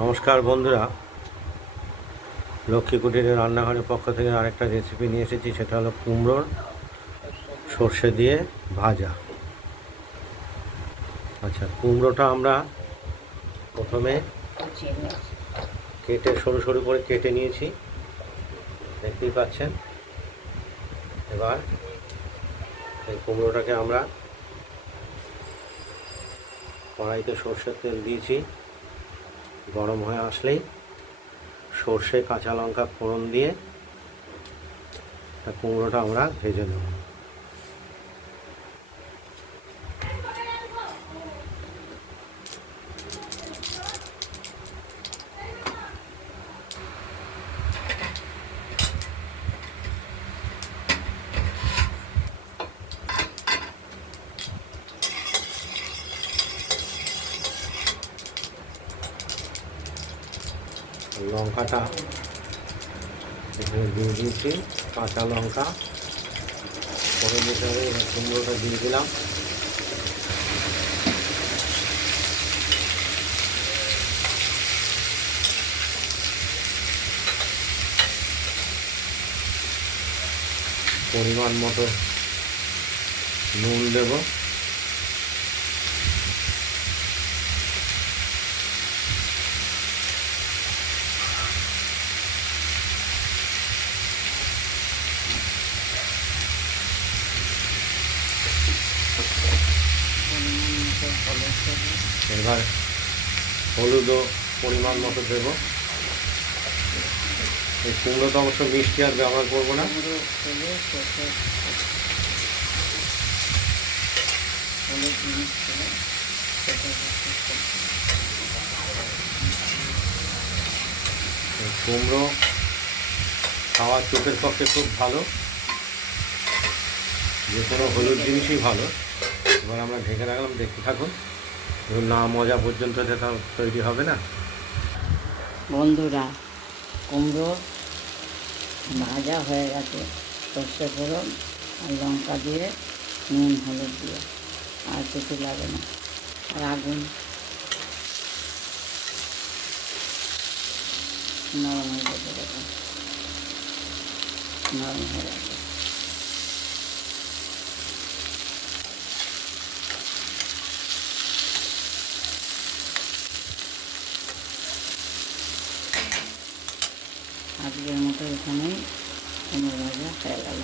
নমস্কার বন্ধুরা। লক্ষ্মী কুটিরের রান্নাঘরের পক্ষ থেকে আরেকটা রেসিপি নিয়ে এসেছি, সেটা হলো কুমড়োর সর্ষে দিয়ে ভাজা। আচ্ছা কুমড়োটা আমরা প্রথমে কেটে, সরু সরু করে কেটে নিয়েছি। দেখতেই পাচ্ছেন। এবার এই কুমড়োটাকে আমরা কড়াইতে সর্ষের তেল দিয়েছি। গরম হয়ে আসলেই সর্ষে কাঁচা লঙ্কা ফোড়ন দিয়ে কুমড়োটা আমরা ভেজে নেব। লঙ্কাটা এখানে দিয়ে দিয়েছি, কাঁচা লঙ্কা। পরে দিতে কুমড়োটা দিয়ে দিলাম। পরিমাণ মতো নুন দেবো। এবার হলুদও পরিমাণ মতো দেব। এই কুমড়ো তো অবশ্য মিষ্টি আর ব্যবহার করব না। কুমড়ো খাওয়ার চোখের পক্ষে খুব ভালো। যে কোনো হলুদ জিনিসই ভালো। এবার আমরা ঢেকে রাখলাম, দেখতে থাকুন। না মজা পর্যন্ত যেটা তৈরি হবে না। বন্ধুরা, কুমড়ো ভাজা হয়ে গেছে। সর্ষে ফোড়ন আর লঙ্কা দিয়ে নুন, হলুদ দিয়ে। আর কিছু লাগে না। আর আগুন। নরম হয়ে গেছে নরম হয়ে গেছে। আজকের মতো এখানেই কুমড়ো ভাজা হয়ে গেল